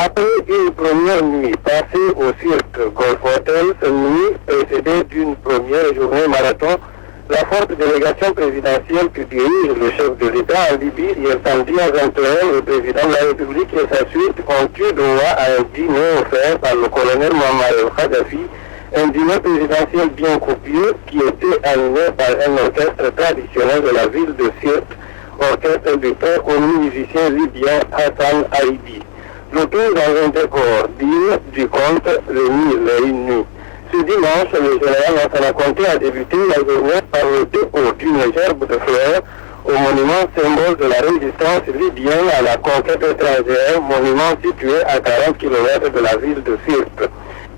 Après une première nuit passée au cirque Golf Hotel, cette nuit précédée d'une première journée marathon, la forte délégation présidentielle que dirige le chef de l'État en Libye, hier samedi à 21h, le président de la République et sa suite ont eu droit à un dîner offert par le colonel Mohamed El-Khadafi, un dîner présidentiel bien copieux qui était animé par un orchestre traditionnel de la ville de Sirte, orchestre du très connu musicien libyen Hassan Haïdi. Le tout dans un décor digne du conte Le Nil et une nuit. Ce dimanche, le général Lansana Conté a débuté la journée par le dépôt d'une gerbe de fleurs au monument symbole de la résistance libyenne à la conquête étrangère, monument situé à 40 km de la ville de Sirte.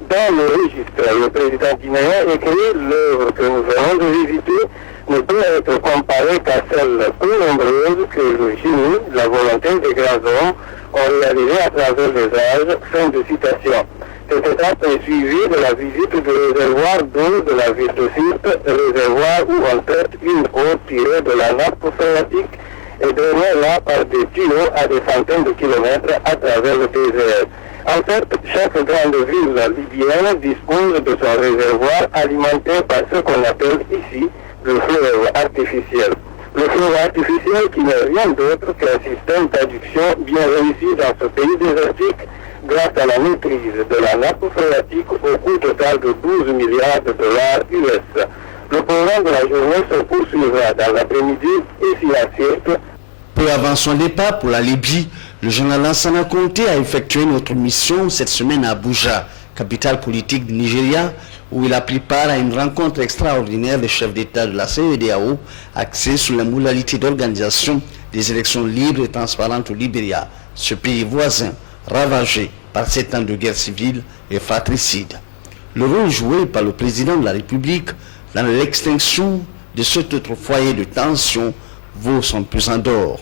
Dans le registre, le président guinéen écrit l'œuvre que nous venons de visiter ne peut être comparée qu'à celle peu nombreuse que le génie, la volonté des grands hommes ont réalisé à travers les âges. Fin de citation. Cette étape est suivie de la visite du réservoir d'eau de la ville de Sirte, réservoir où on traite une eau tirée de la nappe phréatique et drainée là par des tuyaux à des centaines de kilomètres à travers le désert. En fait, chaque grande ville libyenne dispose de son réservoir alimenté par ce qu'on appelle ici le fleuve artificiel. Le fleuve artificiel qui n'est rien d'autre qu'un système d'adduction bien réussi dans ce pays désertique grâce à la maîtrise de la nappe phréatique au coût total de 12 milliards de dollars US. Le programme de la journée se poursuivra dans l'après-midi ici à Sirte. Peu avant son départ pour la Libye, le général Lansana Conté a effectué notre mission cette semaine à Abuja, capitale politique du Nigeria, où il a pris part à une rencontre extraordinaire des chefs d'État de la CEDEAO axée sur la modalité d'organisation des élections libres et transparentes au Libéria, ce pays voisin ravagé par 7 ans de guerre civile et fratricide. Le rôle joué par le président de la République dans l'extinction de cet autre foyer de tension vaut son pesant d'or.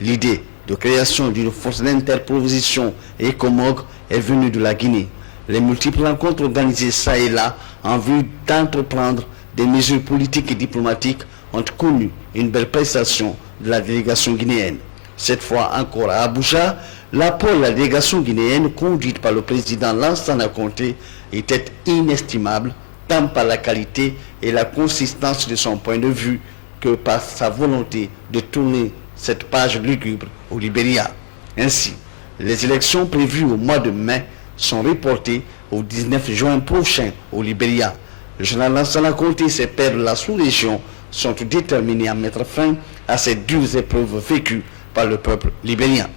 L'idée de création d'une force d'interposition écomogre est venue de la Guinée. Les multiples rencontres organisées ça et là en vue d'entreprendre des mesures politiques et diplomatiques ont connu une belle prestation de la délégation guinéenne. Cette fois encore à Abuja, l'apport de la délégation guinéenne conduite par le président Lansana Conté était inestimable, tant par la qualité et la consistance de son point de vue que par sa volonté de tourner cette page lugubre au Libéria. Ainsi, les élections prévues au mois de mai sont reportées au 19 juin prochain au Libéria. Le général Lansana Conté et ses pairs de la sous-région sont déterminés à mettre fin à ces dures épreuves vécues par le peuple libérien.